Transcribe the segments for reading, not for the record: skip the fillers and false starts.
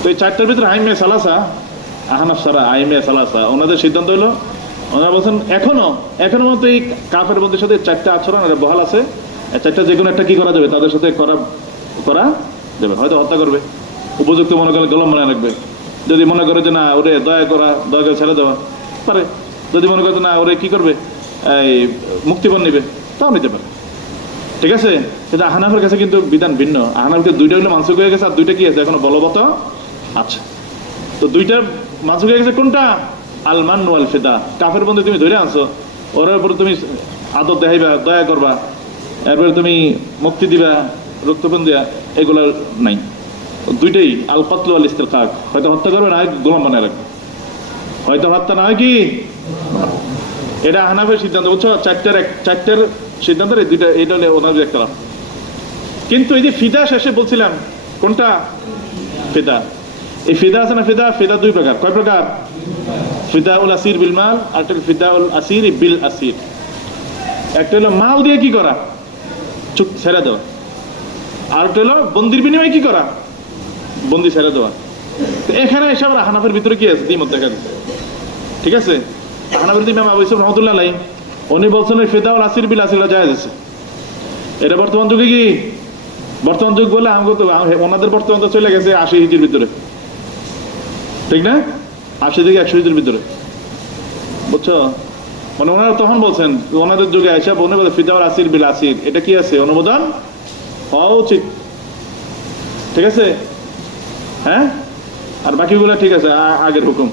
তো এই চারটার ভিতরে আইমে সালাসা, আহনাফ সারা আইমে সালাসা, ওনাদের সিদ্ধান্ত হলো, ওনারা বলছেন এখনো মতো এই কাফের বন্ধুর সাথে চারটা আচরণ এটা বহাল আছে। চারটা যে কোনো একটা কি করা যাবে, তাদের সাথে করা যাবে। হয়তো হত্যা করবে, উপযুক্ত মনে করে গোলাম মনে রাখবে। যদি মনে করে যে না ওরে দয়া করে ছেড়ে দেওয়া পারে, যদি মনে করে না ওরে কি করবে, এই মুক্তিপণ নিবে, তাও নিতে পারে। ঠিক আছে, সেটা আহনাফের কাছে কিন্তু বিধান ভিন্ন। আহনাফকে দুইটা হলে মানসুখ হয়ে গেছে, আর দুইটা কি আছে এখনো বলবৎ আছে। তো দুইটা মানসুখ হয়ে গেছে কোনটা? আল মান ওয়াল ফিদা। কাফের বন্ধু তুমি ধরে আনছো, ওর উপর তুমি আদর দেখাইবা, দয়া করবা, এরপরে তুমি মুক্তি দিবা, রক্তপণ দিয়া, এগুলো নাই। দুইটাই আল কতল আল ইস্তিরকাক, হয়তো হত্যা করবে না গোলাম বানায় রাখবে, হয়তো হত্যা না হয় কি। এটা আহনাফের সিদ্ধান্ত, বুঝছো? চারটার সিদ্ধান্তের দুইটা, এটা হলে ওনার একটা। কিন্তু এই যে ফিদা শেষে বলছিলাম, কোনটা ফিদা? এই ফিদা আছে না, ফিদা দুই প্রকার। কয় প্রকার? ফিদা উল আসির বিল মাল, আর একটা ফিদা উল আসির বিল আসির। একটা হলো মাল দিয়ে কি করা, চুপ ছেড়ে দেওয়া, আর একটা হলো বন্দির বিনিময়ে কি করা, বন্দি ছেড়ে দেওয়া। এখানে এসে আবার আহনাফের ভিতরে কি আছে, দ্বিমত দেখা দিচ্ছে। ঠিক আছে, আহনাফের ইমাম আবু ইসহাক রাহমাতুল্লাহ আলাইহি উনি বলছেন ফিদা উল আসির বিল আসির জায়েজ আছে। এটা বর্তমান যুগে কি, বর্তমান যুগ বলে আমাকে তো ওনাদের বর্তমান তো চলে গেছে 80 হিজরির ভিতরে, ঠিক না? 80 থেকে 100 হিজরির ভিতরে, বুঝছো? মানে ওনারা তখন বলছেন ওনাদের যুগে আইসা বনে বলে ফিদা উল আসির বিল আসির, এটা কি আছে, অনুমোদন হওয়া উচিত। ঠিক আছে, হ্যাঁ, আর বাকিগুলো ঠিক আছে, আগের হুকুম।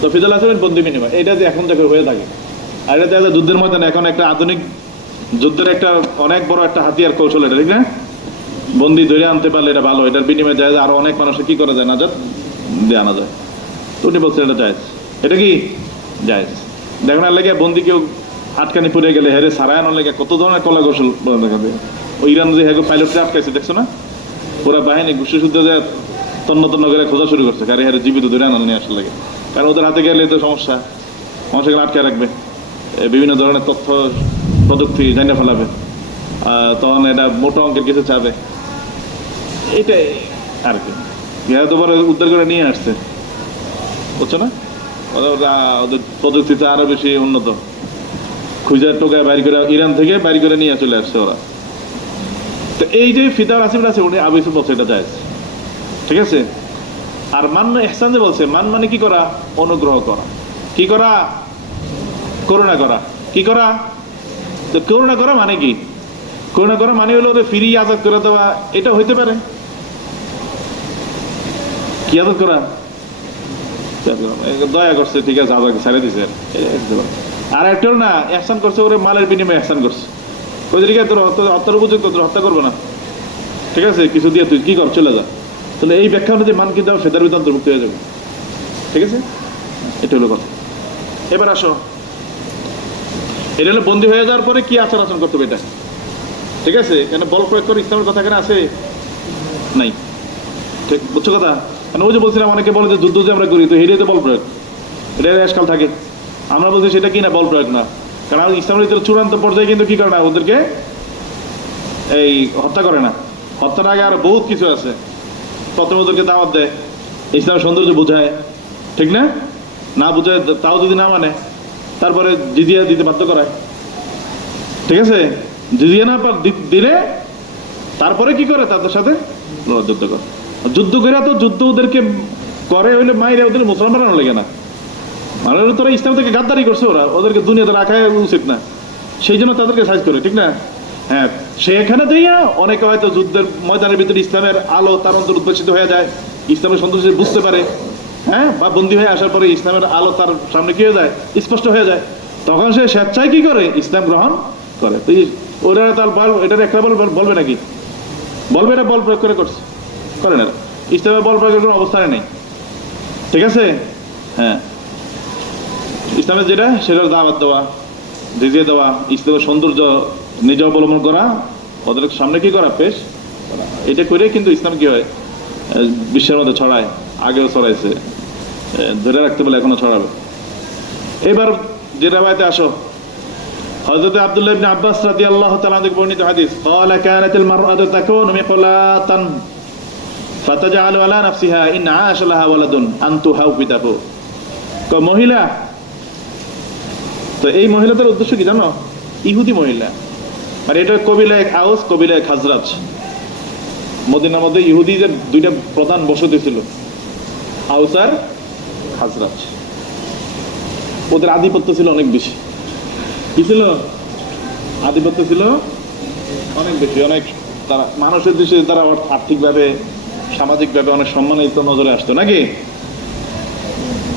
তো ফিদা উল আসির বন্দি বিনিময়, এটা যে এখন দেখে হয়ে থাকে, আর এটা যুদ্ধের ময়দানে এখন একটা আধুনিক যুদ্ধের একটা অনেক বড় একটা হাতিয়ার কৌশল এটা, ঠিক না? বন্দি ধরে আনতে পারলে এটা ভালো, এটার বিনিময়ে যায় আরো অনেক মানুষের কি করা যায়, নাজাত দিয়ে আনা যায়। তো উনি বলছেন এটা জায়েজ। এটা কি জায়েজ? দেখুন আর লেগে বন্দি কেউ আটকানি পড়ে গেলে হেরে সারায় আনার লেগে কত ধরনের কলা কৌশল দেখা যায়। ওই ইরান যে হ্যাঁ পাইলটকে আটকাইছে দেখছো না, পুরা বাহিনী ঘুষে শুদ্ধ যায় তন্ন করে খোঁজা শুরু করছে, কারণ হেরে জীবিত ধরে আনার নিয়ে আসার লাগে। কারণ ওদের হাতে গেলে তো সমস্যা, মানুষকে আটকে রাখবে, বিভিন্ন ধরনের তথ্য প্রযুক্তি জানিয়ে ফেলাবে, তখন এটা মোটা অঙ্কের কিছু চাবে, এটাই আর কি। তো বড় উদ্ধার করে নিয়ে আসছে, বুঝছো না? ওদের প্রযুক্তিতে আরো বেশি উন্নত, খুঁজে টোকায় বাইর করে ইরান থেকে বাইর করে নিয়ে চলে আসছে ওরা। তো এই যে ফিদা আসিফ আছে, উনি আবু ইউসুফ বলছে এটা জায়েজ। ঠিক আছে, আর মান ইহসান যে বলছে, মান মানে কি করা, অনুগ্রহ করা, কি করা, করুণা করা, কি করা। তো করুণা করা মানে কি? করুণা করা মানে হলো ওদের ফিরিয়ে আজাদ করে দেওয়া, এটা হইতে পারে। কি আজাদ করা, দয়া করছে, ঠিক আছে, আজাদ ছেড়ে দিছে। আর একটা না, ইহসান করছে, ওরে মালের বিনিময়ে ইহসান করছে, ওই ঠিক আছে তোর হত্যার উপযুক্ত, তোর হত্যা করবো না, ঠিক আছে, কিছু দিয়ে তুই কি কর, চলে যা। তাহলে এই ব্যাখ্যা অনুযায়ী মান কিন্তু ফেদার ভিতরে অন্তর্ভুক্ত হয়ে যাবে। ঠিক আছে, এটা হলো কথা। এবার আসো, এটা হলো বন্দী হয়ে যাওয়ার পরে কি আচার আচরণ করতে হবে এটা। ঠিক আছে, কেন বল প্রয়োগ করে ইসলামের কথা এখানে আছে নাই, ঠিক বুঝছো কথা? কারণ ওই যে বলছিলাম অনেকে বলে যে যুদ্ধ যে আমরা করি, তো হেরিয়ে তো বল প্রয়োগ, এটা আজকাল থাকে। আমরা বলছি সেটা কি না, বল প্রয়োগ না। কারণ ইসলামের ভিতরে চূড়ান্ত পর্যায়ে কিন্তু কি করে না, ওদেরকে এই হত্যা করে না। হত্যার আগে আরো বহুত কিছু আছে। প্রথমে ওদেরকে দাওয়াত দেয়, ইসলামের সৌন্দর্য বোঝায়, ঠিক না? না বোঝায় তাও যদি না মানে, তারপরে জিজিয়া দিতে বাধ্য করায়। ঠিক আছে, জিজিয়া না দিলে তারপরে কি করে, তাদের সাথে যুদ্ধ করে। যুদ্ধ করে তো যুদ্ধ ওদেরকে করে হইলে মাইরে ওদের মুসলমান বানানো লাগে না, মানে তোরা ইসলাম থেকে গাদ্দারি করছে, ওদেরকে দুনিয়াতে রাখা উচিত না, সেই জন্য তাদেরকে সাইজ করে, ঠিক না? হ্যাঁ, সেখানে দিয়া অনেকে হয়তো যুদ্ধের ময়দানের ভিতরে ইসলামের আলো তার অন্তর উদ্ভাসিত হয়ে যায়, ইসলামের সৌন্দর্য বুঝতে পারে, হ্যাঁ, বা বন্দী হয়ে আসার পরে ইসলামের আলো তার সামনে কি হয়ে যায়, স্পষ্ট হয়ে যায়, তখন সে স্বেচ্ছায় কি করে, ইসলাম গ্রহণ করে। ওরা তার এটার একটা বলবে নাকি, বলবে এটা বল প্রয়োগ করে করছে, করে না, ইসলামের বল প্রয়োগের কোনো অবস্থানে নেই। ঠিক আছে, হ্যাঁ, ইসলামের যেটা সেটার দাওয়াত দেওয়া, জিজিয়ে দেওয়া, ইসলামের সৌন্দর্য নিজে অবলম্বন করা, ওদের সামনে কি করা, পেশ করা, এটা করে কিন্তু ইসলাম কি হয়, বিশ্বের মধ্যে ছড়ায়, আগেও ছড়াইছে, ধরে রাখতে বলে এখনো ছড়াবে। এবার যেটা বাইতে আসো, হযরত আব্দুল্লাহ ইবনে আব্বাস রাদিয়াল্লাহু তাআলা থেকে বর্ণিত হাদিস, ক্বালা কানাতিল মারআতু তাকুনু মিকলাতান ফাতাজালু আলা নাফসিহা ইন আশা লাহা ওয়ালাদুন আন তুহাউবিদাহু। মহিলা, তো এই মহিলাদের উদ্দেশ্য কি জানো? ইহুদি মহিলা, মানে এটা কবিলা এক আউস, কবিলা এক খাজরাজ। মদিনার মধ্যে ইহুদিদের দুইটা প্রধান বসতি ছিল, আউস আর খাজরাজ। ওদের আধিপত্য ছিল অনেক বেশি। কি ছিল? আধিপত্য ছিল অনেক বেশি, অনেক। তারা মানুষের দেশে তারা আর্থিকভাবে, সামাজিকভাবে অনেক সম্মানিত নজরে আসতো নাকি।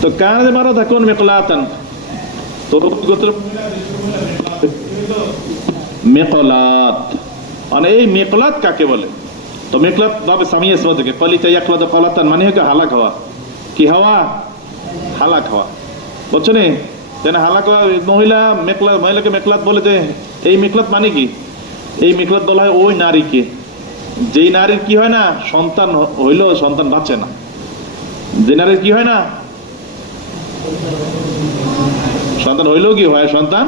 তো কানে মারো থাকুন মেকলাতান, তো মেকলাত, মানে এই মেকলাত কাকে বলে? তো মেকলাত ভাবে সামিয়ে থেকে পলিতা ইয়াকলাত কলাতান, মানে হচ্ছে হালাক হওয়া। কি হওয়া? হালাক হওয়া। বুঝছো নি? হালাক হওয়া। মহিলাকে মেকলাত বলে, যে এই মেকলাত মানে কি? এই মেকলাত বলা হয় ওই নারীকে, যেই নারীর কি হয় না, সন্তান হইলেও সন্তান বাঁচে না। যে নারীর কি হয় না, সন্তান হইলেও কি হয়, সন্তান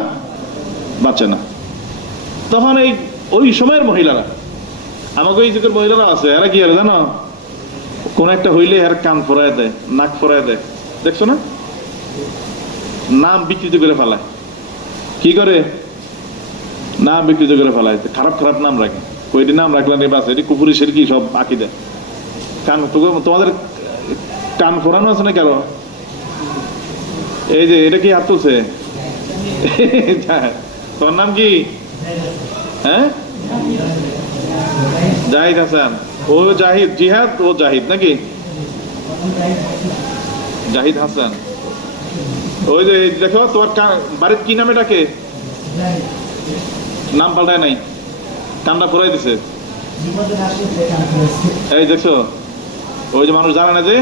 বাঁচে না। তখন এই ওই সময়ের মহিলারা, আমাকে এই যুগের মহিলারা আছে, এরা কি আর জানো, কোন একটা হইলে এর কান ফোরায় দেয়, নাক ফোরায় দেয়, দেখছো না? নাম বিকৃত করে ফেলায়। কি করে? নাম বিকৃত করে ফেলায়, খারাপ খারাপ নাম রাখে। ওইটি নাম রাখলাম বাস, এটি কুপুরি সেরকি সব আঁকি দেয়। কান, তোমাদের কান ফোরানো আছে না কারো? এই যে এটা কি হাত তুলছে? তোমার নাম কি? হ্যাঁ, জাহিদ হাসান। ও জাহিদ, জিহাদ, ও জাহিদ নাকি? জাহিদ হাসান। ওই যে দেখো, তোমার বাড়ির কি নামে ডাকে? নাম পাল্টায় নাই, কান্না ফোরাই দিছে। এই দেখছো, ওই যে মানুষ জানে না যে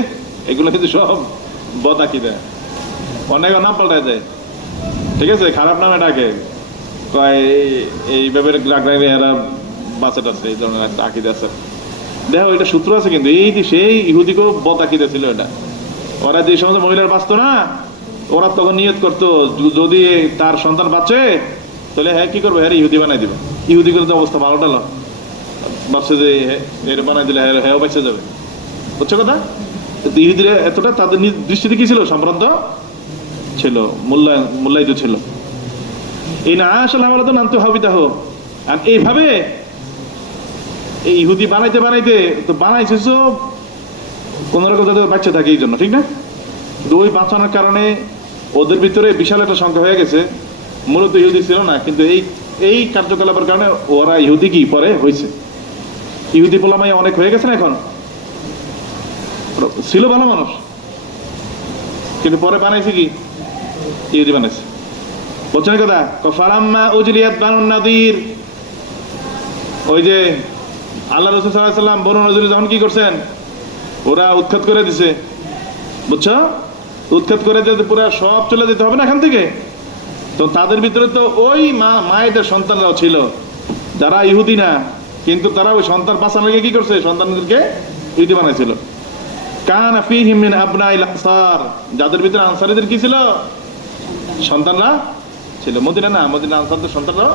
এগুলো কিন্তু সব বদাকি দেয়, অনেক নাম পাল্টায় দেয়। ঠিক আছে, খারাপ নামে ডাকে, এই ব্যাপারে এরা বাসে টাছে, এই ধরনের একটা আকিদা আছে। দেখো, এটা সূত্র আছে কিন্তু, এই সেই ইহুদিকেও বদ আকিদা ছিল এটা। ওরা যে সমস্ত মহিলার বাঁচতো না, ওরা তখন নিয়ত করতো যদি তার সন্তান বাঁচে তাহলে হ্যাঁ কি করবো, হ্যাঁ ইহুদি বানাই দিবে। ইহুদি করে তো অবস্থা ভালোটা বাচ্চা, যে এর বানাই দিলে হ্যাঁ বাঁচে যাবে। বুঝছো কথা? ইহুদিরা এতটা তাদের দৃষ্টিতে কি ছিল, সম্ভ্রান্ত ছিল, মূল্যায়িত ছিল। এই না আসলে আমরা তো নামতে হবে। দেখো, আর এইভাবে এই ইহুদি বানাইতে বানাইতে তো বানাইছে কোন রকম যাতে বাচ্চা থাকে, এই জন্য, ঠিক না? ওই বাঁচানোর কারণে ওদের ভিতরে বিশাল একটা সংখ্যা হয়ে গেছে। মূলত ইহুদি ছিল না, কিন্তু এই কার্যকলাপের কারণে ওরা ইহুদি কি পরে হয়েছে। ইহুদি পোলামাই অনেক হয়ে গেছে না, এখন ছিল ভালো মানুষ, কিন্তু পরে বানাইছে কি, ইহুদি বানাইছে। বলছেন কথা, ফালাম্মা উজলিয়াত বানু নাদির, ওই যে আল্লাহ রাসূল সাল্লাল্লাহু আলাইহি ওয়াসাল্লাম বনু নজির যখন কি করছেন, ওরা উৎখাত করে দিছে। বুঝছো? উৎখাত করে দিতে পুরো সব চলে যেতে হবে না এখান থেকে। তো তাদের ভিতরে তো ওই মায়েদের সন্তানরাও ছিল যারা ইহুদি না, কিন্তু তারা ওই সন্তান বাঁচানোর লাগে কি করছে, সন্তানদেরকে ইহুদি বানাইছিল। কানা ফীহিম মিন আবনাইল আনসার, যাদের ভিতরে আনসারীদের কি ছিল, সন্তানরা ছিল। মদিনা আনসারদের সন্তানরা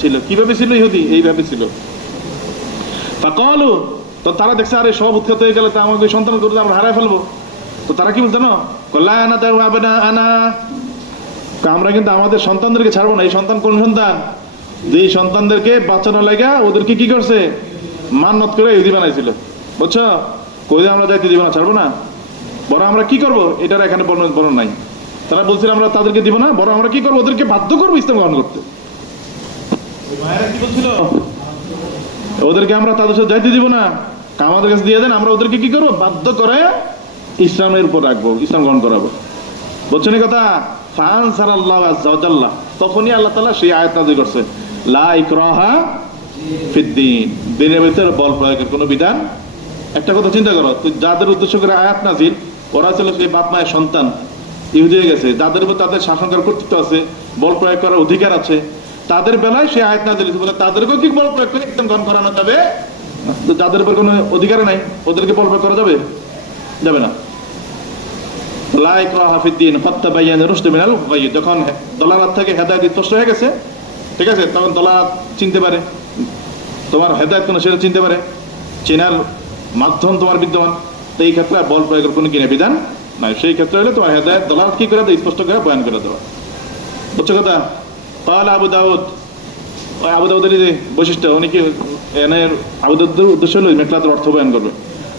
ছিল। কিভাবে ছিল ইহুদি? এইভাবে ছিল। ফাকালু, তো তারা দেখছে আরে সব উৎখাত হয়ে গেলে তো আমাকে সন্তান করতে আমরা হারাই ফেলবো। তো তারা কি বলতো না, লা নাদাউ আবনাআনা, আমরা কিন্তু আমাদের সন্তানদেরকে ছাড়বো না। এই সন্তান কোন সন্তান? যে সন্তানদেরকে বাঁচানো লাগা ওদেরকে কি করছে, মান্নত করে ইহুদি বানাইছিল। বুঝছো? কই আমরা যাইতে দিব না, ছাড়বো না, বড় আমরা কি করবো, এটার এখানে বর্ণনা নাই। তারা বলছিল আমরা তাদেরকে দিব না, বড় আমরা কি করবো, ওদেরকে বাধ্য করবো ইসলাম গ্রহণ করতে। মায়েরা কি বলছিল, ওদেরকে আমরা তাদের সাথে যাইতে দিব না, আমাদের কাছে দিয়ে দেন, আমরা ওদেরকে কি করবো, বাধ্য করে ইসলামের উপর রাখবো, ইসলাম গ্রহণ করাবো। বুঝছেন কথা? ফাআনসারাল্লাহু আযজা ওয়া জাল্লা, তখনই আল্লাহ তাআলা সেই আয়াত নাযিল করছে, লা ইকরাহা ফিদ্দীন, দ্বীনের ভিতরে বল প্রয়োগের কোনো বিধান। একটা কথা চিন্তা করো, যাদের উদ্দেশ্য করে আয়াত নাযিল, ওরা ছিল সেই বাপ মায়ের সন্তান, ইহুদি হয়ে গেছে, যাদের উপর তাদের শাসনকার কর্তৃত্ব আছে, বল প্রয়োগ করার অধিকার আছে, তাদের বেলায় সেই আয়াত নাযিল হয়েছে বলে তাদেরকেও কি বল প্রয়োগ করে ইসলাম গ্রহণ করানো যাবে? যাদের উপর কোনো অধিকার নাই ওদেরকে বল প্রয়োগ করা যাবে? যাবে না। লা ইকরাহা ফিদ্দীন কাদ তাবায়ানা রুশদ মিনাল গায়y, যখন দলালাত থেকে হেদায়েত স্পষ্ট হয়ে গেছে, ঠিক আছে, তখন দলালাত চিনতে পারে, তোমার হেদায়েত কোন সেটা চিনতে পারে। চেনার মাধ্যম তোমার বিদ্যমান, তো এই ক্ষেত্রে আর বল প্রয়োগের কোনো কিনে বিধান নাই। সেই ক্ষেত্রে হলে তোমার হেদায়েত দলাল কি করে দেয়, স্পষ্ট করে বয়ান করে দেওয়া। বুঝছো কথা? قال আবু দাউদ, ওই আবু দাউদের যে বৈশিষ্ট্য, উনি কি এনে আবু দাউদের উদ্দেশ্য হলো মেখলাতের অর্থ বয়ান করবে।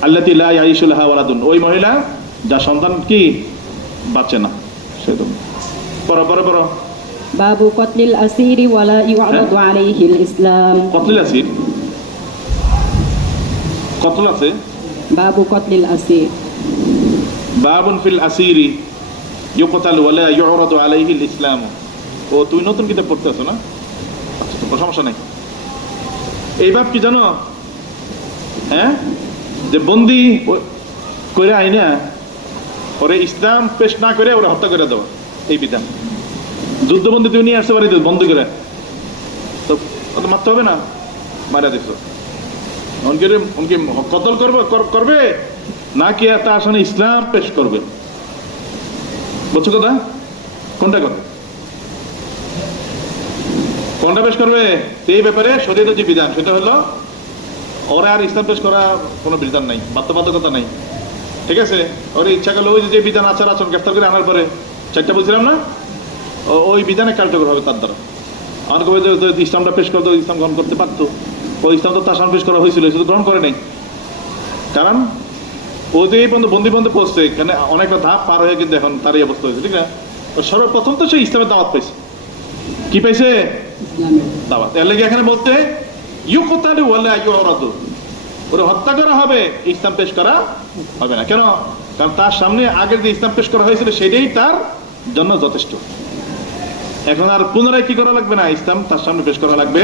আল্লাতী লা ইয়াইশু লাহা ওয়ালাদুন, ওই মহিলা যার সন্তান কি বাঁচে না, সেরকম। পড়ো পড়ো পড়ো। বাবু কতলিল আসিরি ওয়ালা ইউআরাদু আলাইহিল ইসলাম। কতলিল আসির, কতল আছে। বাবু কতলিল আসির। বাবুন ফিল আসিরি ইউকতাল ওয়ালা ইউরাদু আলাইহিল ইসলাম। ও তুই নতুন কিতাব পড়তে আছো না? আচ্ছা, তো সমস্যা নেই। এই বাব কি জানো? হ্যাঁ, যে বন্দি করে আইনা ওরে ইসলাম পেশ না করে ওরা হত্যা করে দেওয়া, এই বিধান। যুদ্ধবন্দি তুই নিয়ে আসতে পারি বন্দি করে, তো মারতে হবে না? মারা দেখছো উনকে কতল করবে নাকি তার সামনে ইসলাম পেশ করবে? বুঝছো কথা? কোনটা করবে, কোনটা পেশ করবে? এই ব্যাপারে শরীয়তের যে বিধান সেটা হলো ওরা আর ইসলাম পেশ করা কোনো বিধান নাই, বাধ্যবাধকতা নাই। ঠিক আছে, ওরা ইচ্ছা করলে ওই যে বিধান আচার আচরণ গ্রেফতার করে আনার পরে চারটা বলছিলাম না, ওই বিধানে কার্যকর হবে তার দ্বারা। আমার কবে যে ইসলামটা পেশ করতো, ইসলাম গ্রহণ করতে পারতো, ওই ইসলাম তো তার সামনে পেশ করা হয়েছিল, শুধু গ্রহণ করে নাই। কারণ ও যে এই বন্দি বন্ধে পড়ছে, এখানে অনেকটা ধাপ পার হয়ে কিন্তু এখন তার এই অবস্থা হয়েছে। ঠিক না? সর্বপ্রথম তো সে ইসলামের দাওয়াত পাইছে। কি পাইছে? দাওয়াত। এর লেগে এখানে বলতে ইউকতালু ওয়ালা ইউরাদু, ওরে হত্যা করা হবে, ইসলাম পেশ করা হবে না। কেন? কারণ তার সামনে আগের যে ইসলাম পেশ করা হয়েছিল সেটাই তার জন্য যথেষ্ট। এখন আর পুনরায় কি করা লাগবে না, ইসলাম তার সামনে পেশ করা লাগবে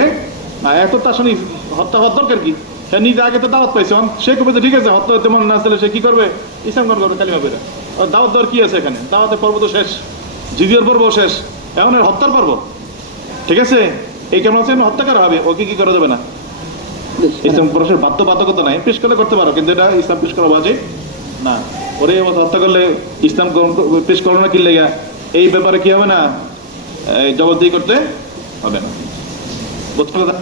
না। এখন তার সামনে হত্যা হওয়ার দরকার কি? সে নিজে আগে তো দাওয়াত পাইছে, সে কবে তো ঠিক আছে হত্যা হতে মন না আসলে সে কি করবে, ইসলাম গ্রহণ করবে কালিমা বেরা। দাওয়াত দেওয়ার কি আছে এখানে? দাওয়াতের পর্ব তো শেষ, জিজিয়ার পর্ব শেষ, এখন হত্যার পর্ব। ঠিক আছে, এই কেমন আছে হত্যা করা হবে, ওকে কি করা যাবে না? ইসলাম পুরুষের বাধ্যবাধকতা নাই, পেশ করলে করতে পারো, কিন্তু এটা ইসলাম পেশ করা বাজে না। ওরে হত্যা করলে ইসলাম পেশ করো না কি লেগা, এই ব্যাপারে কি হবে না, জবাবদিহি করতে হবে না। বুঝতে পারো?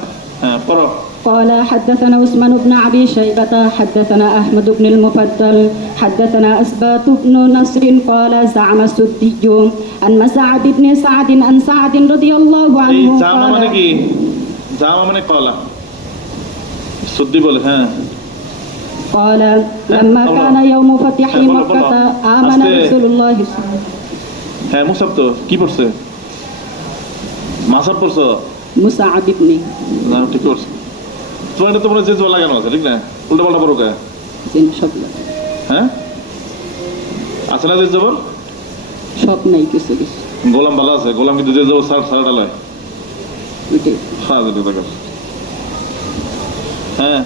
হ্যাঁ, পড়ো। قال حدثنا عثمان بن أبي شيبة حدثنا أحمد بن المفضل حدثنا أسباط بن نصر قال زعم السدي عن مسعد بن سعد عن سعد رضي الله এই عنه জামা মানে কি? জামা মানে কলা, সুদ্দি বলে। হ্যাঁ, قال لما كان يوم فتح مكة آمن رسول الله. হ্যাঁ মুসাব তো কি পড়ছে? মাসাব পড়ছো? মুসাআব ইবনে। না, ঠিক করছো। তোমার এটা তোমরা যে লাগানো আছে, ঠিক না? উল্টা পাল্টা পড়ো কে? সব হ্যাঁ, আছে না যে জবর? সব নাই, কিছু কিছু। গোলাম ভালো আছে, গোলাম কিন্তু যে জবর সারাটা লয়। ওইটাই। হ্যাঁ, হ্যাঁ।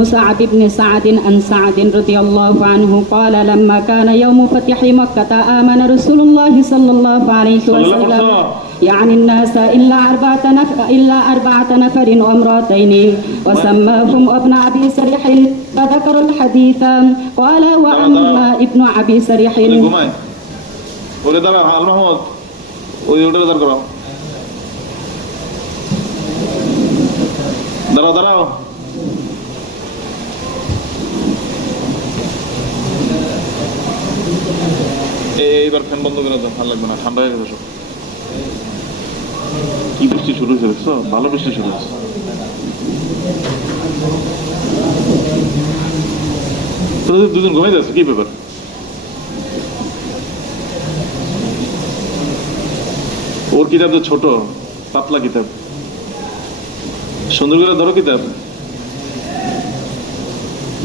مصعب بن سعد عن سعد رضي الله عنه قال لما كان يوم فتح مكة آمن رسول الله صلى الله عليه وسلم يعني الناس إلا أربعة نفر وامرأتين وسماهم ابن أبي سريح فذكر الحديث قال وأما ابن أبي سريح ওরে দাঁড়া আল মাহমুদ, ওই ওটা দাঁড় করো, দাঁড়াও। এইবার ফ্যান বন্ধ করে দাও, ভালো লাগবে না, ঠান্ডা হয়ে গেছে সব। কি বৃষ্টি শুরু হয়েছে দেখছো? ভালো বৃষ্টি শুরু হয়েছে। তোদের দুজন ঘুমাই যাচ্ছে, কি ব্যাপার? ওর কিতাব তো ছোট পাতলা কিতাব, সুন্দর করে ধরো কিতাব,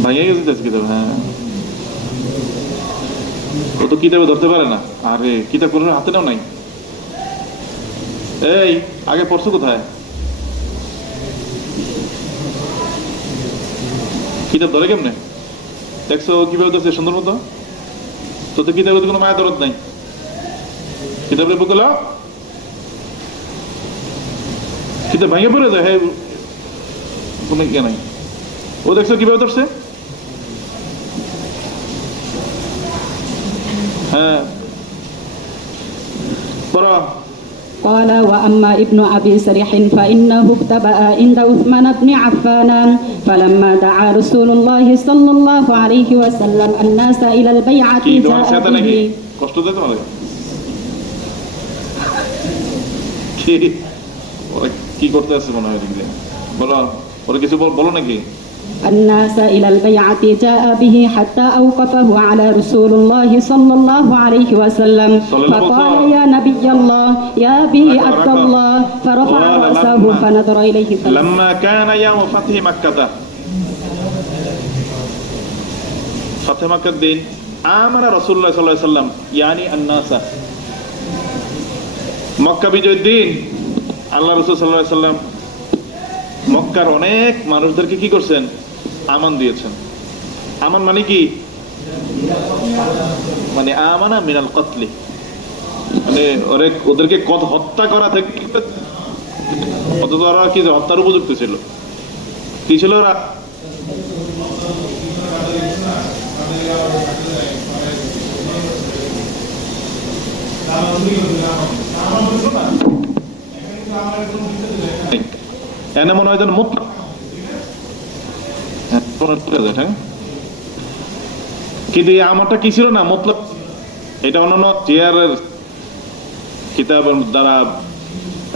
ভাঙিয়ে গেছে কিতাব। হ্যাঁ, ও তো কিতাবে ধরতে পারে না। আরে কিতাব কোনো হাতে নাও নাই। এই আগে পড়ছো কোথায়? কিতাব ধরে কেমনে? দেখছো কিভাবে ধরছে সুন্দর মতো? তো তো কিতাবে কোনো মায়া দরদ নাই। কিতাবের বুকে লাও, কিতাব ভাঙে পড়ে যায়। হ্যাঁ, কোনো ইয়ে নাই। ও দেখছো কিভাবে ধরছে? হ্যাঁ, পড়ো। قال وأما ابن أبي سريح فإنه اختبأ عند عثمان بن عفان فلما دعا رسول الله صلى الله عليه وسلم الناس إلى البيعة কি তোমার جاء সাথে নাকি به কষ্ট দেয় তোমার কি ওরা কি করতে আসছে মনে হয় এদিকে বলো ওরা কিছু বলো নাকি الناس إلى البيعة جاء به حتى أوقفه على رسول الله صلى الله عليه وسلم صلى الله عليه فقال وسلم. يا نبي الله يا أبي عبد الله فرفع قال رأسه لما- فنظر إليه فلم لما كان يوم فتح مكة فتح مكة الدين آمن رسول الله صلى الله عليه وسلم يعني الناس মক্কা বিজয়ের দিন আল্লাহ রাসূল সাল্লাল্লাহু আলাইহি সাল্লাম মক্কার অনেক মানুষদেরকে কি করছেন আমান দিয়েছেন আমান মানে কি মানে আমানা মিনাল কতলি মানে ওদেরকে হত্যা করা থেকে অথচ ওরা কি হত্যার উপযুক্ত ছিল কি ছিল ওরা এনে মনে হয় যেন মুতলাক হ্যাঁ কিন্তু এই আমারটা কি ছিল না মুতলাক এটা অন্যান্য চেয়ারের কিতাবের দ্বারা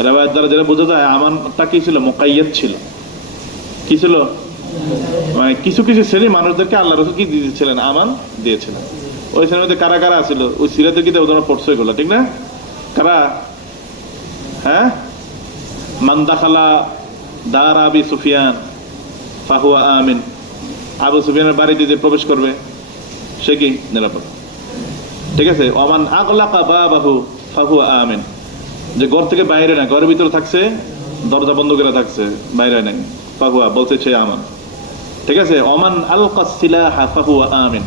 রেওয়ায়েত দ্বারা যেটা বোঝা যায় আমানটা কি ছিল মুকাইয়াদ ছিল কি ছিল মানে কিছু কিছু শ্রেণী মানুষদেরকে আল্লাহ রাসূল কি দিয়েছিলেন আমান দিয়েছিলেন ওই শ্রেণীর মধ্যে কারা কারা ছিল ওই সিরাতে কিতাবে তোমরা পড়ছো এগুলো ঠিক না কারা হ্যাঁ মান দাখালা দার আবি সুফিয়ান ফাহুয়া আমিন আবু সুফিয়ানের বাড়িতে যে প্রবেশ করবে সে কি নিরাপদ ঠিক আছে ওমান আগলাকা বাবাহু ফাহুয়া আমিন যে ঘর থেকে বাইরে না ঘরের ভিতরে থাকছে দরজা বন্ধ করে থাকছে বাইরে নাই ফাহুয়া বলছে সে আমান ঠিক আছে ওমান আলকা সিলাহা ফাহুয়া আমিন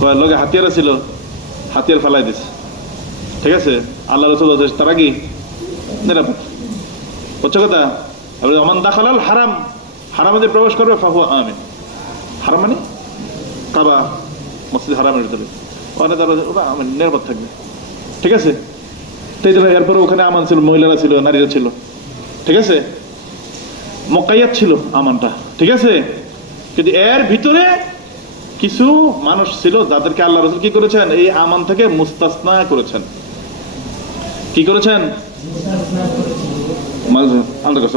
কয় লগে হাতিয়ার ছিল হাতিয়ার ফেলাই দিছে ঠিক আছে আল্লাহ রাসূল বলছে তারা কি নিরাপদ বুঝছো কথা ওমান দাখালাল হারাম হারামে যে প্রবেশ করবে ফাহুয়া আমিন হারাম মানে কাবা মসজিদ হারামের ভিতরে ওখানে তারা ওরা আমিন নিরাপদ থাকবে ঠিক আছে তাই জন্য এরপরে ওখানে আমান ছিল মহিলারা ছিল নারীরা ছিল ঠিক আছে মুকাইয়াদ ছিল আমানটা ঠিক আছে কিন্তু এর ভিতরে কিছু মানুষ ছিল যাদেরকে আল্লাহ রাসূল কি করেছেন এই আমান থেকে মুস্তাসনা করেছেন কি করেছেন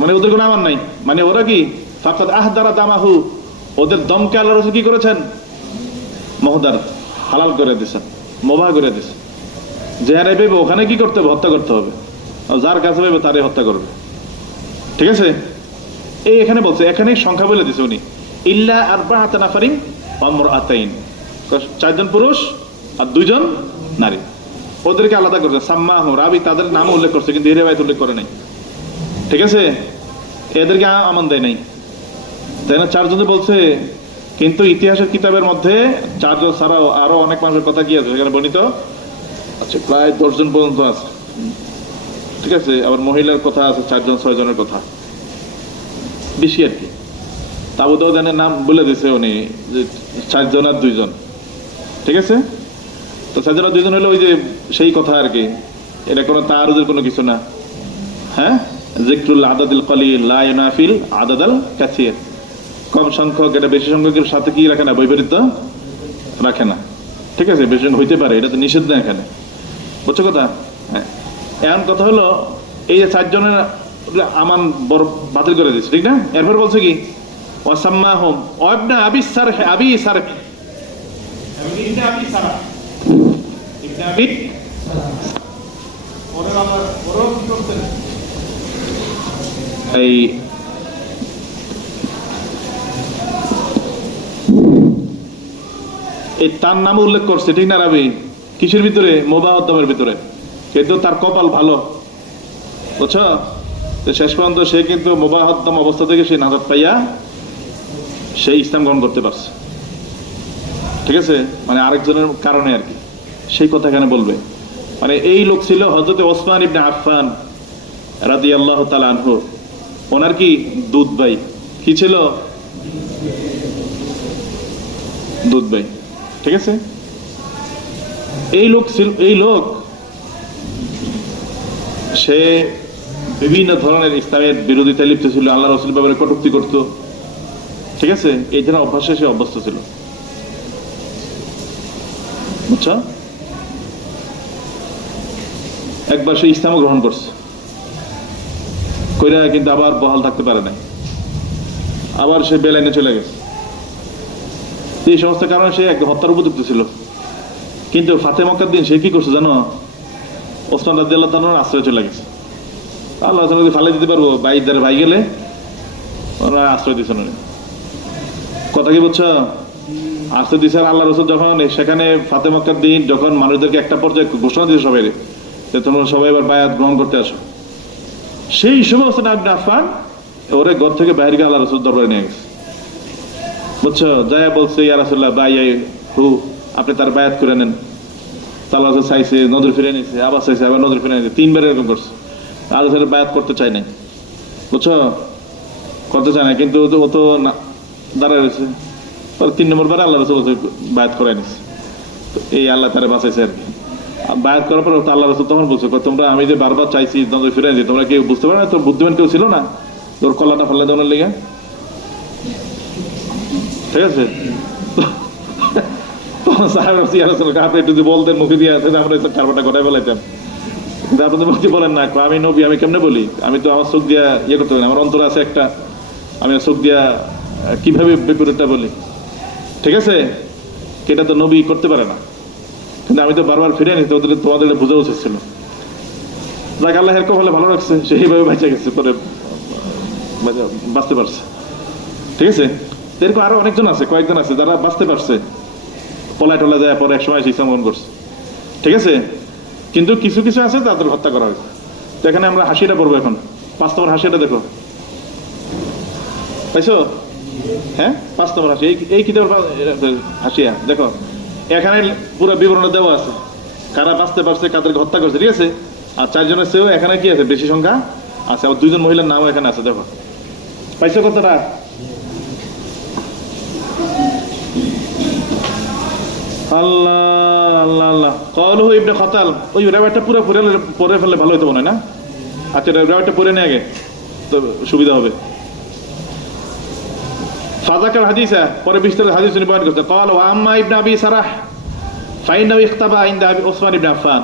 মানে ওদের কোনো আমান নাই মানে ওরা কি ফাকাদ আহদারা দামাহু ওদের দমকে আল্লাহ রাসূল কি করেছেন মহদার হালাল করে দিয়েছেন মুবাহ করে দিয়েছেন যেখানে পেবে ওখানে কি করতে হবে হত্যা করতে হবে আর যার কাছে পেবে তারে হত্যা করবে ঠিক আছে এই এখানে বলছে এখানে সংখ্যা বলে দিছে উনি ইল্লা আরবাআত নাফারিন ওয়া মুরআতাইন চারজন পুরুষ আর দুইজন নারী ওদেরকে আলাদা করছে সাম্মাহু রাবি তাদের নাম উল্লেখ করছে কিন্তু এই রিওয়ায়াত উল্লেখ করে নাই ঠিক আছে এদেরকে আমান দেয় নাই তাই না চারজন বলছে কিন্তু ইতিহাসের কিতাবের মধ্যে চারজন ছাড়াও আরো অনেক মানুষের কথা কি আছে সেখানে বর্ণিত আচ্ছা প্রায় 10 জন পর্যন্ত আছে ঠিক আছে আবার মহিলার কথা আছে 4 জন 6 জনের কথা বেশি আর কি তাবু দাউদের নাম বলে দিয়েছে উনি যে 4 জন আর 2 জন ঠিক আছে তো 4 জন আর 2 জন হলো ওই যে সেই কথা আর কি এটা কোনো তারুজের কোনো কিছু না হ্যাঁ যিকরুল আদাদিল কলিল লা ইউনাফিল আদাদাল কাসীর কম সংখ্যক এটা বেশি সংখ্যকের সাথে কি রাখে না বৈপরীত্য রাখে না ঠিক আছে বেশি সংখ্যক হইতে পারে এটা তো নিষেধ না এখানে বুঝছো কথা হ্যাঁ এমন কথা হলো এই যে 4 জনের আমান বড় বাতিল করে দিচ্ছে ঠিক না এরপর বলছে কি ওয়াসাম্মাহুম ওয়াবনা আবি সারহ আবি সারহ ইবনে আবি সারহ ইবনে আবি ওরে বাবা ওরে কি করতেন এই তার নাম উল্লেখ করছে ঠিক না রাবি কিসের ভিতরে মুবাহদ্দমের ভিতরে কিন্তু তার কপাল ভালো বুঝছো শেষ পর্যন্ত সে কিন্তু মুবাহদ্দম অবস্থা থেকে সে নাজাত পাইয়া সে ইসলাম গ্রহণ করতে পারছে ঠিক আছে মানে আরেকজনের কারণে আর কি সেই কথা এখানে বলবে মানে এই লোক ছিল হযরত ওসমান ইবনে আফফান রাদিয়াল্লাহু তাআলা আনহু ওনার কি দুধ ভাই কি ছিল দুধ ভাই ঠিক আছে এই লোক সে বিভিন্ন ধরনের ইসলামের বিরোধিতায় লিপ্ত ছিল, আল্লাহ রসুল ব্যাপারে কটূক্তি করত, ঠিক আছে, এই ধরনের অভ্যাসে সে অভ্যস্ত ছিল, বুঝছো। একবার সে ইসলাম গ্রহণ করছে, কইরা কিন্তু আবার বহাল থাকতে পারে না, আবার সে বেলাইনে চলে গেছে। এই সমস্ত কারণে সে এক হত্যার উপযুক্ত ছিল। কিন্তু ফাতে মক্কার দিন সে কি করছে জানো, ওসমান রাদিয়াল্লাহু তাআলার আশ্রয় চলে গেছে। আল্লাহ যদি ফালাই দিতে পারবো, বাইদার ভাই গেলে ওরা আশ্রয় দিচ্ছে না, কথা কি বুঝছো, আশ্রয় দিচ্ছে। আল্লাহ রসুল যখন সেখানে ফাতে মক্কার দিন যখন মানুষদেরকে একটা পর্যায়ে ঘোষণা দিয়েছে সবাই যে তোমরা সবাই এবার বায়াত গ্রহণ করতে আসো, সেই সময় ওসমান ইবনে আফফান ওরে ঘর থেকে বাইরে গিয়ে আল্লাহ রসুল দরবারে নিয়ে গেছে, বুঝছো। যাই বলছে ইয়া রাসূলুল্লাহ বাই হু, আপনি তার বায়াত করে নেন। আল্লাহ রসুল চাইছে, নজর ফিরে নিয়েছে, আবার চাইছে, আবার নজর ফিরে নিয়েছে, 3 বার এরকম করছে। আর বায়াত করতে চাই নাই, বুঝছো, করতে চায় না, কিন্তু ও তো দাঁড়ায় রয়েছে। 3 নম্বর বার আল্লাহ রসুল বায়াত করাই নিচ্ছে, এই আল্লাহ তারা বাঁচাইছে আর কি। বায়াত করার পর আল্লাহ রসুল তখন বলছে, তোমরা আমি যে বারবার চাইছি নজর ফিরে নিয়েছি, তোমরা কেউ বুঝতে পারো না, তোর বুদ্ধিমান কেউ ছিল না তোর কল্লাটা ফাল্লা দেওয়ার লেগে, ঠিক আছে। আপনি যদি বলতেন মুখে দিয়ে আছে আমরা কারবারটা ঘটাই ফেলাইতাম, কিন্তু আপনাদের মুখে বলেন না, আমি নবী, আমি কেমনে বলি, আমি তো আমার চোখ দিয়া ইয়ে করতে পারি না, আমার অন্তর আছে একটা, আমি চোখ দিয়া কিভাবে বিপরীতটা বলি, ঠিক আছে, এটা তো নবী করতে পারে না। কিন্তু আমি তো বারবার ফিরে নিতে, ওদের তোমাদের বোঝা উচিত ছিল। যাক, আল্লাহ এরকম হলে ভালো রাখছে, সেইভাবে বেঁচে গেছে, পরে বাঁচতে পারছে, ঠিক আছে। এরকম আরো অনেকজন আছে, কয়েকজন আছে যারা বাঁচতে পারছে, পলায় টলা যায়, পরে এক সময় ইসলাম গ্রহণ করছে, ঠিক আছে। কিন্তু কিছু কিছু আছে তাদের হত্যা করা হয়েছে। তো এখানে আমরা হাসিটা পড়বো এখন, 5 নম্বর হাসিটা দেখো, পাইছো, হ্যাঁ 5 নম্বর হাসি, এই কিতাব হাসিয়া দেখো, এখানে পুরো বিবরণ দেওয়া আছে, কারা বাঁচতে পারছে, কাদেরকে হত্যা করছে, ঠিক আছে। আর 4 জনের চেয়েও এখানে কি আছে, বেশি সংখ্যা আছে, আর 2 জন মহিলার নামও এখানে আছে, দেখো, পাইছো কতটা। আল্লাহ আল্লাহ আল্লাহ, কলহু ইবনে খাতাল, ওই রেওয়ায়তটা পুরো পড়ে ফেললে ভালো হতো মনে হয় না। আচ্ছা, রেওয়ায়তটা পড়ে নে আগে, তো সুবিধা হবে। ফাযাকার হাদিসা, পরে বিস্তারিত হাদিস বয়ান করতে, قال واما ابن ابي سرح فانه اختبى عند عثمان بن عفان।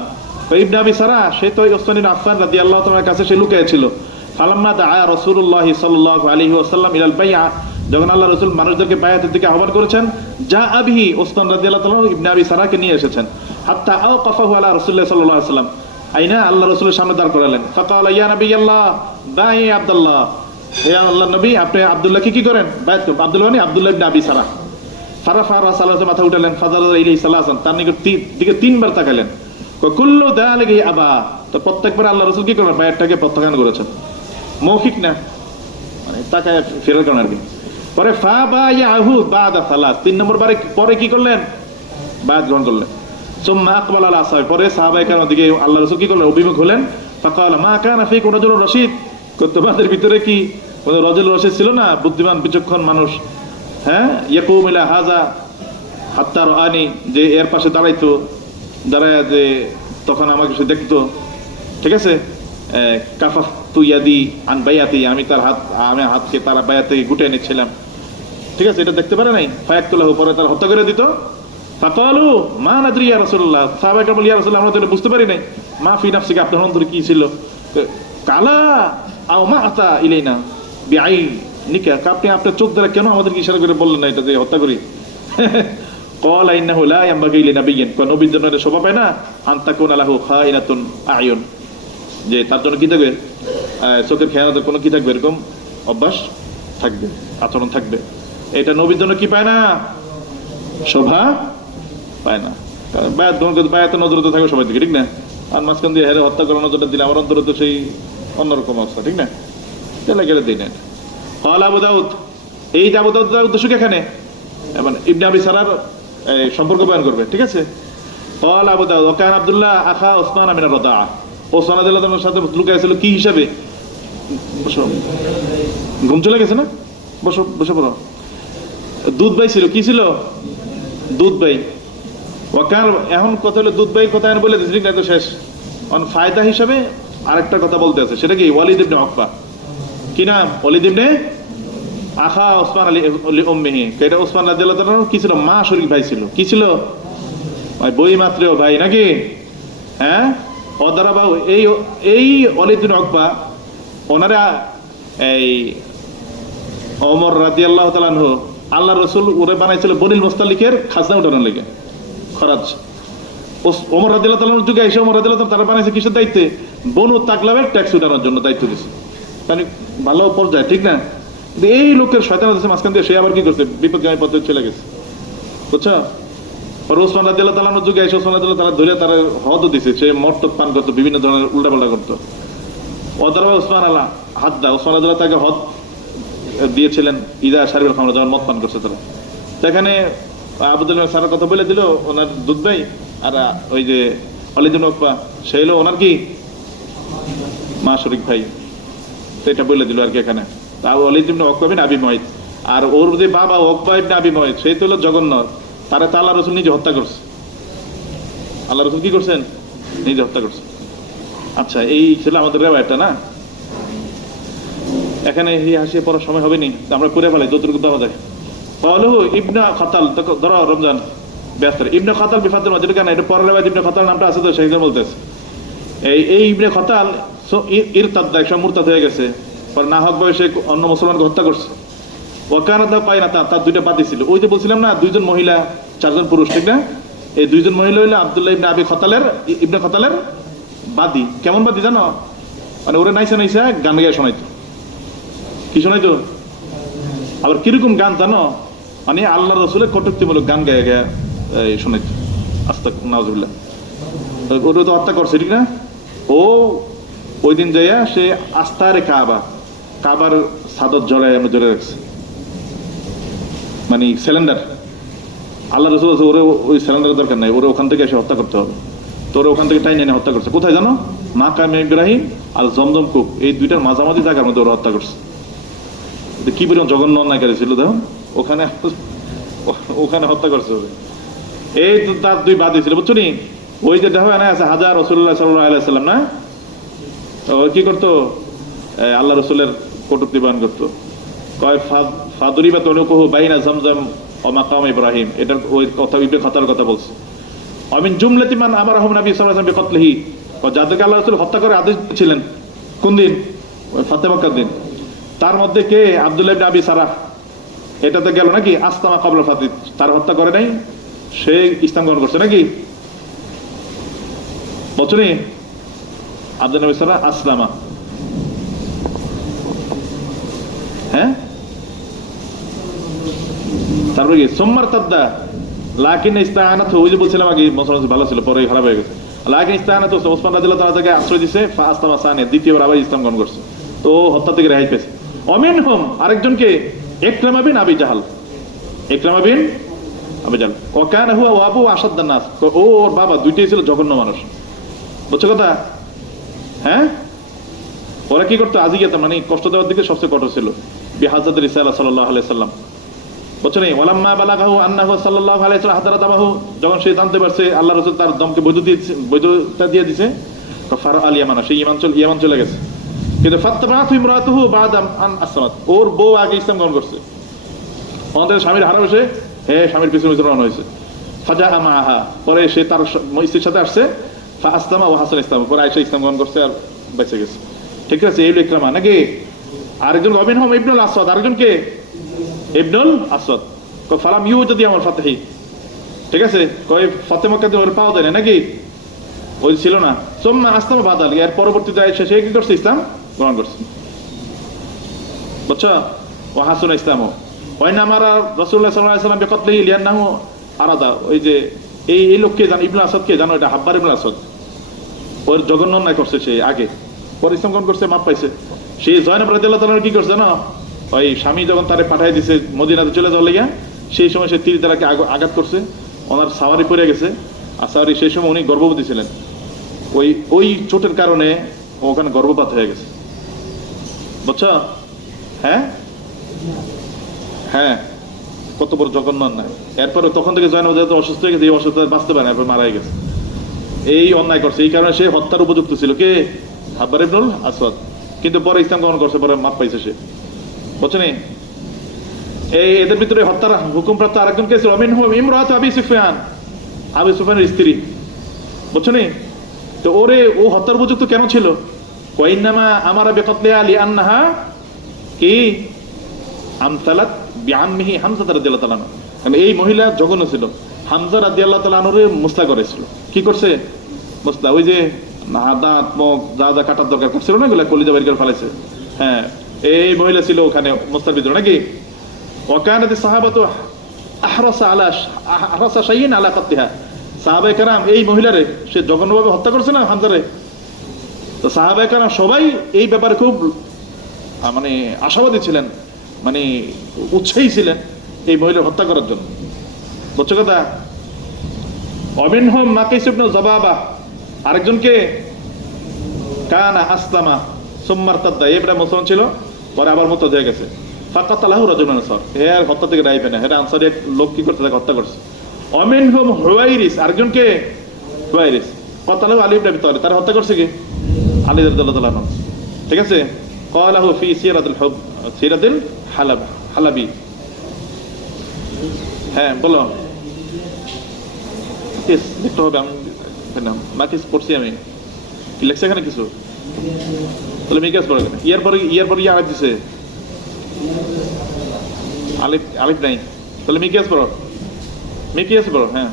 ইবনে আবি সারাহ সে তো ওসমান ইবনে আফফান রাদিয়াল্লাহু তাআলার কাছে সে লুকিয়ে ছিল। ফালাম্মা দাআ রাসূলুল্লাহ সাল্লাল্লাহু আলাইহি ওয়াসাল্লাম ইলাল বাইআ, যখন আল্লাহ রাসূল মানুষদেরকে বায়াতের দিকে আহ্বান করেছেন, যা আবিহি, ওসমান রাদিয়াল্লাহু তাআলা ইবনে আবি সারাহকে নিয়ে এসেছেন, হাত্তা আওকাফাহু আলা রাসূলিল্লাহ সাল্লাল্লাহু আলাইহি ওয়াসাল্লাম, আইনা আল্লাহ রাসূলের সামনে দাঁড় করালেন। ফাকালা ইয়া নাবিয়াল্লাহ বাই আব্দুল্লাহ, হে আল্লাহর নবী আপনি আব্দুল্লাহকে কি করেন, বায়াত করেন। আব্দুল্লাহ মানে আব্দুল্লাহ ইবনে আবি সারাহ। ফারাফা রাসূলুল্লাহ মাথা উঠালেন, ফাজারা ইলাইহি সালাসান, তার দিকে 3 বার তাকালেন। কুল্লু যালিকা আবা, তো প্রত্যেকবার আল্লাহ রাসূল কি করলেন, বায়াতটাকে প্রত্যাখ্যান করেছেন, মৌখিক না, মানে তাকায় ফেরার কারণ আর কি। পরে ফা বায়াহু বাদা সালাস, 3 নম্বর বারে পরে কি করলেন, বায়াত গ্রহণ করলেন। সুম্মা আকবাল আলা আসহাব, পরে সাহাবায়ে কেরামের দিকে আল্লাহ রাসূল কি করলেন, অভিমুখ হলেন। ফাকালা মা কানা ফীকুম রাজুলুর রাশীদ, তোমাদের ভিতরে কি কোনো রাজুল রশীদ ছিল না, বুদ্ধিমান বিচক্ষণ মানুষ, হ্যাঁ, ইয়াকুম ইলা হাযা হাত্তা রাআনি, যে এর পাশে দাঁড়াইতো, দাঁড়ায় যে তখন আমাকে সে দেখতো, ঠিক আছে। কাফাফতু ইয়াদি আন বায়াতি, আমি হাতকে তার বায়াত থেকে গুটিয়ে নিচ্ছিলাম, ঠিক আছে, এটা দেখতে পারে নাই। ফায়াকতুলাহু, পরে তার হত্যা করে দিত। ফাকালু মা নাদরি ইয়া রাসূলুল্লাহ, সাহাবায়ে কেরাম বলে ইয়া রাসূলুল্লাহ আমরা তো বুঝতে পারি নাই, মা ফি নাফসিকা, আপনার অন্তরে কি ছিল। কালা আও মা আতা ইলাইনা বিআইনিকা, আপনি আপনার চোখ দ্বারা কেন আমাদেরকে ইশারা করে বললেন না এটা যে হত্যা করি। ক্বালা ইন্নাহু লা ইয়ানবাগি লিনাবিয়্যিন, কোন নবীর জন্য এটা শোভা পায় না, আন তাকুনা লাহু খাইনাতুন আয়ুন, যে তার জন্য কি থাকবে, চোখের খেয়ানতের কোনো কি থাকবে, এরকম অভ্যাস থাকবে, আচরণ থাকবে। এটা নবীর জন্য কি পায় না, শোভা পায় না। কারণ বায়াত গ্রহণ করতে, বায়াতের নজরে তো থাকবে সবাই দিকে, ঠিক না। আর মাঝখান দিয়ে হেরে হত্যা করার নজরটা দিলে আমার অন্তরে তো সেই অন্যরকম অবস্থা, ঠিক না, চলে গেলে দিই না। ক্বালা আবু দাউদ, এই যে আবু দাউদের উদ্দেশ্য এখানে মানে ইবনে আবি সারার সম্পর্ক বয়ান করবে, ঠিক আছে। ক্বালা আবু দাউদ ওয়া কান আব্দুল্লাহ আখা উসমান মিনার রাদাআ, ওসমান রাদিয়াল্লাহু তাআলার সাথে লুকিয়ে ছিল কি হিসাবে, বসো, ঘুম চলে গেছে না, বসো বসে পড়ো। দুধ ভাই ছিল, কি ছিল, দুধ ভাই। ওয়াকাল, এখন কথা হলো দুধ ভাইয়ের কথা বলে দিচ্ছি, তো শেষ। ফায়দা হিসাবে আরেকটা কথা বলতে আছে, সেটা কি ওয়ালিদ ইবনে উকবা। কি নাম? ওয়ালিদ ইবনে আখা ওসমান আলী উম্মিহি। এটা ওসমান রাদিয়াল্লাহু তাআলা কি ছিল? মা শরীক ভাই ছিল। কি ছিল? ভাই বই মাত্রেও ভাই নাকি? হ্যাঁ, অদারা বাবু এই এই ওয়ালিদ ইবনে উকবা ওনারা এই ওমর রাদিয়াল্লাহু তাআলা আনহু আল্লাহ রাসূল ওরে বানাইছিল বনিল মুস্তালিকের খাজনা উঠানোর লেগে, খরাজ। ওমর রাদিয়াল্লাহু তাআলার যুগে এসে ওমর রাদিয়াল্লাহু তাআলা তারা বানাইছে কিসের দায়িত্বে? বনু তাকলাবের ট্যাক্স উঠানোর জন্য দায়িত্ব দিয়েছে। মানে ভালো পর্যায়ে, ঠিক না? কিন্তু এই লোকের শয়তান আছে মাঝখান দিয়ে, সে আবার কি করছে? বিপদগামী পথে চলে গেছে, বুঝছো? আর ওসমান রাদিয়াল্লাহু তাআলার যুগে এসে ওসমান রাদিয়াল্লাহু তাআলা ধরে তারা হদও দিছে, সে মর্তক পান করতো, বিভিন্ন ধরনের উল্টাপাল্টা করতো। অদারা ওসমান আলা হাদ্দা, ওসমান রাদিয়াল্লাহু তাকে হদ দিয়েছিলেন ইদা শারিবুল খামর, যখন মদ পান করছে তারা। সেখানে আবুদুল সারার কথা বলে দিল ওনার দুধ ভাই, আর ওই যে ওয়ালিদ ইবনে উকবা সে হলো ওনার কি মা শরীক ভাই, তো এটা বলে দিল আর কি এখানে। ওয়ালিদ ইবনে উকবা বিন আবি মুআইদ, আর ওর যে বাবা উকবা ইবনে আবি মুআইদ সেই তো হলো জঘন্য, তারা তো আল্লাহ রাসূল নিজে হত্যা করছে। আল্লাহ রাসূল কি করছেন? নিজে হত্যা করছে। আচ্ছা, এই ছিল আমাদের রেওয়ায়তটা না। এখানে হাসিয়ে পড়ার সময় হবে নি, আমরা করে ফেলাই যতটুকু দেওয়া যায়। পাওয়ালহু ইবনে খাতাল, ধরো রমজান ব্যস্ত ইবনে খাতাল বিফাতুল মাজিদ, কেন এটা পরের রেওয়ায়েত ইবনে খাতাল নামটা আছে তো সেই জন্য বলতেছে। এই ইবনে খাতাল ইরতাদ্দা, একসময় মুরতাদ হয়ে গেছে, পর না হক বয়সে অন্য মুসলমানকে হত্যা করছে। ওয়াকানাদা পায়না, তার দুইটা বাদী ছিল। ওই যে বলছিলাম না, দুইজন মহিলা চারজন পুরুষ, ঠিক না? এই দুইজন মহিলা হইলো আব্দুল্লাহ ইবনে আবি খাতালের ইবনে খাতালের বাদী। কেমন বাদী জানো? মানে ওরে নাইসা নাইসা গান গায়ে শোনাইতো। কি শোনাইতো? আবার কিরকম গান জানো? মানে আল্লাহ রাসূলের কটূক্তিমূলক গান গায়ে গায়ে শোনাইতো। আস্তাগফিরুল্লাহ। ওটা তো হত্যা করছে, ঠিক না? ও ওই দিন যাইয়া সে আস্তারে কাবার সাদত জড়ায় আমরা জড়ে রাখছে, মানে সিলিন্ডার। আল্লাহ রাসূল ওরে ওই সিলিন্ডারের দরকার নাই, ওরে ওখান থেকে এসে হত্যা করতে হবে। তোরে ওখান থেকে টাইনে এনে হত্যা করছে। কোথায় জানো? মাকামে ইব্রাহিম আর জমজম কূপ, এই দুইটার মাঝামাঝি জায়গার মধ্যে ওরা হত্যা করছে। কি পরিমাণ জঘন্য অন্যায়কারী ছিল দেখুন, ওখানে হত্যা করছে ওরে। এই তো তার দুই বাদী ছিল, বুঝছো নি? ওই যে দেখো আছে হাজার রাসূলুল্লাহ সাল্লাল্লাহু আলাইহি ওয়াসাল্লাম না, ও কি করতো? আল্লাহ রাসূলের কটূক্তি বয়ান করতো। কয় ফাদুরিবা তনুকুহু বাইনা জমজম ও মাকাম ইব্রাহিম, এটার ওই কথা ইবনে খাতার কথা বলছে। আমিন জুমলাতি মান আমারহুম নবী সাল্লাল্লাহু আলাইহি ওয়াসাল্লাম বিকতলিহি, যাদেরকে আল্লাহ রাসূল হত্যা করে আদেশ দিয়েছিলেন। কোন দিন? ওই ফাতে মক্কার দিন। তার মধ্যে কে? আব্দুল্লাহ ইবনে আবি সারাহ। এটাতে গেল নাকি আসলামা ক্বাবলা ফাতিহ, তার হত্যা করে নাই, সে ইসলাম গ্রহণ করছে নাকি? বলছনি আব্দুল্লাহ ইবনে সারাহ আসলামা, হ্যাঁ। তারপরে কি সোমবার তাদ্দা লাকিন ইস্তাআনাত, ওই যে বলছিলাম আগে মুসলমান ভালো ছিল, পরে খারাপ হয়ে গেছে। লাকিন ইস্তাআনাত ওসমান রাদিয়াল্লাহু তাআলা তাকে আশ্রয় দিয়েছে, ফাআসলামা সানিয়া, দ্বিতীয়বার আবার ইসলাম গ্রহণ করছে, তো হত্যা থেকে রেহাই পেয়েছে। অমিনহুম, আরেকজনকে ইকরামা বিন আবি জাহাল, ইকরামা বিন আবি জাহাল। ওয়াকানা হুয়া ওয়া আবু আসাদ্দান নাস, ও ওর বাবা দুইটাই ছিল জঘন্য মানুষ, বুঝছো কথা? হ্যাঁ, ওরা কি করতো? আজিয়াতা, মানে কষ্ট দেওয়ার দিকে সবচেয়ে কঠোর ছিল। বিহাজাত রিসালাহ সাল্লাল্লাহু আলাইহি সাল্লাম, বুঝছো নি? ওয়ালাম্মা বালাগাহু আন্নাহু সাল্লাল্লাহু আলাইহি ওয়াসাল্লাম হাদারা দামাহু, যখন সে জানতে পারছে আল্লাহ রাসূল তার দমকে বৈধতা দিয়ে দিয়েছে, কাফারা আল ইয়ামান, সে ইয়ামান চলে গেছে। কিন্তু ফাত্তাবাতু ইমরাতুহু বাদা আন আসলাত, ওর বউ আগে ইসলাম গ্রহণ করছে। আমাদের স্বামীর হারা বসে স্বামীর পিছনে রওনা হয়েছে। ফাজা মাআহা, পরে সে তার স্ত্রীর সাথে আসছে। ফা আসলামা ওয়া হাসান ইসলাম, পরে আয়েশা ইসলাম গ্রহণ করছে আর বেঁচে গেছে। ঠিক আছে, এই ইকরামা নাকি? আরেকজন অমিনহুম ইবনুল আসওয়াদ, আরেকজন কে? ইবনুল আসওয়াদ। ফালাম ইউজাদি আমার ফাতহি, ঠিক আছে, কয় ফাতে মক্কা দিয়ে ওর পাওয়া যায় না নাকি? ওই ছিল না। সুম্মা আসলামা বাদাল, এর পরবর্তীতে আয়েশা সে কি করছে? ইসলাম গ্রহণ করছে, বুঝছো? ওয়া হাসান ইসলামও ওয়াইনা মারা রাসূলুল্লাহ সাল্লাল্লাহু আলাইহি ওয়াসাল্লাম বিকতলিহি লিআন্নাহু আরাদা, ওই যে এই লোককে জানো, ইবনুল আসওয়াদ কে জানো? এটা হাব্বার ইবনুল আসওয়াদ, ওর জঘন্য অন্যায় করছে সে আগে, পরে ইসলাম গ্রহণ করছে, মাপ পাইছে। সে জয়নব রাদিয়াল্লাহু তাআলা কি করছে জানো? ওই স্বামী যখন তারে পাঠিয়ে দিছে মদিনাতে চলে যাওয়ার লাগিয়া, সেই সময় সে তীর দ্বারাকে আঘাত করছে, ওনার সাওয়ারি পড়ে গেছে। আর সাওয়ারি সেই সময় উনি গর্ভবতী ছিলেন, ওই চোটের কারণে ওখানে গর্ভপাত হয়ে গেছে, বুঝছো? হ্যাঁ হ্যাঁ, কত বড় জঘন্য অন্যায়। এরপরে তখন থেকে জয়নব যেহেতু অসুস্থ হয়ে গেছে, এই অসুস্থতা বাঁচতে পারে না, এরপর মারা গেছে। এই অন্যায় করছে, এই কারণে সে হত্যার উপযুক্ত ছিল। কে? হাব্বার ইবনুল আসওয়াদ, কিন্তু পরে ইসলাম গ্রহণ করছে, পরে মাপ পাইছে সে, বুঝছেন? এই এদের ভিতরে হত্যার হুকুমপ্রাপ্ত আরেকজন কে ছিল? ইমরাত আবি সুফিয়ান, আবু সুফিয়ানের স্ত্রী, বুঝছেন? তো ওরে ও হত্যার উপযুক্ত কেন ছিল? ওয়াইন্নামা আমারা বিকতলিহা লিআন্নাহা কি আমসালাত বিআম্মিহি হামজা রাদিয়াল্লাহু তাআলা আনহু। কারণ এই মহিলা জঘন্য ছিল। হামজা রাদিয়াল্লাহু তাআলা আনহুরে মুসলা করেছিল। কি করছে? মুসলা, ওই যে দাঁত মুখ যা যা কাটার দরকার করছিল না, এগুলা কলিজা বের করে ফেলাইছে। হ্যাঁ, এই মহিলা ছিল ওখানে মুসলার ভিতরে, নাকি? ওয়াকানাত সাহাবাতু আহরাসা শাইইন আলা কাতলিহা। সাহাবায়ে কেরাম এই মহিলারে সে জঘন্যভাবে হত্যা করছে না হামজারে, তো সাহাবায়ে কেরাম সবাই এই ব্যাপারে খুব মানে আশাবাদী ছিলেন, মানে উৎসাহী ছিলেন এই মহিলার হত্যা করার জন্য, বুঝছো কথা? অমিনহুম মাকিস ইবনে যাবাবা, আরেকজনকে কানা আসলামা সুম্মারতাদ্দা, এবরা মুসলমান ছিল, পরে আবার মুরতাদ হয়ে গেছে। ফাকাতালাহু রাজুলুন আনসার, এর হত্যা থেকে রাইবে না, এটা আনসারী এক লোক কি করতে, তাকে হত্যা করছে। অমিনহুম হুয়াইরিস, আরেকজনকে হুয়াইরিস কাতালাহু আলী ইবনে আবি তালিব, তার হত্যা করছে কি? আলী রাদিয়াল্লাহু তাআলা আনহু, ঠিক আছে? ক্বালাহু ফি সিরাতিল হুব, সিরাতিল হালাবি। হ্যাঁ বলো, দেখতে হবে, আমি মাকিস পড়ছি, আমি কি লেখছে এখানে কিছু? তাহলে মিকাস পড়ে কেন? ইয়ার পরে ইয়া দিছে, আলিফ আলিফ নাই, তাহলে মিকিয়াস পড়ো, মিকিয়াস পড়ো। হ্যাঁ,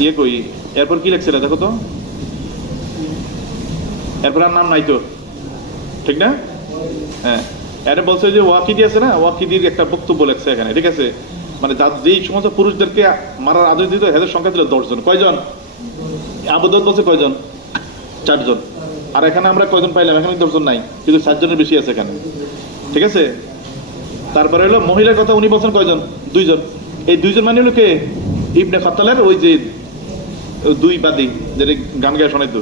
ইয়ে কই, এরপর কি লেখছিল দেখো তো, এরপর আর নাম নাই তো, ঠিক না? হ্যাঁ, এটা বলছে যে ওয়াকিদি আছে না, ওয়াকিদির একটা বক্তব্য লেখছে এখানে, ঠিক আছে? মানে যেই সমস্ত পুরুষদেরকে মারার আদেশ দিত, এদের সংখ্যা ছিল 10 জন। কয়জন? আবু দাউদ বলছে কয়জন? 4 জন। আর এখানে আমরা কয়জন পাইলাম? এখানে 10 জন নাই, কিন্তু 7 জনের বেশি আছে এখানে, ঠিক আছে? তারপরে হলো মহিলার কথা, উনি বলছেন কয়জন? 2 জন। এই 2 জন মানে হলো কে? ইবনে খাত্তালের ওই যে 2 বাদী, যেটা গান গায়ে শোনাইতো,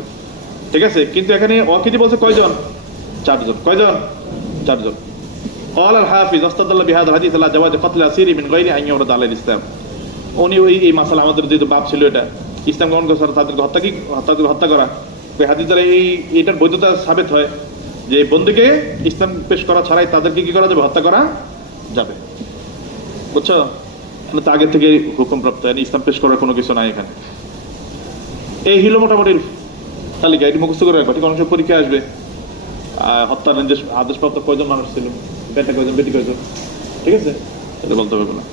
ঠিক আছে? কিন্তু এখানে ওয়াকিদি বলছে কয়জন? 4 জন। কয়জন? 4 জন। قال الحافظ استدل بهذا الحديث على جواز قتل الاسير من غير ان يورد على الاسلام। উনি এই মাসালা, আমাদের যে বাপ ছিল, এটা ইসলাম গ্রহণ করে তাদেরকে হত্যা করা, ওই হাদিস দ্বারা এটার বৈধতা সাবিত হয় যে বন্দীকে ইসলাম পেশ করা ছাড়াই তাদেরকে কি করা যাবে? হত্যা করা যাবে, বুঝছো? তো আগে থেকে হুকুম প্রাপ্ত, ইসলাম পেশ করার কোনো কিছু নাই এখানে। এই হলো মোটামুটি তালিকা, এটি মুখস্থ করে রাখবা, ঠিক? অনেক পরীক্ষা আসবে, হত্যার আদেশপ্রাপ্ত কয়জন মানুষ ছিল, বেটা কয়জন, বেটি কয়জন, ঠিক আছে? এটা বলতে হবে না।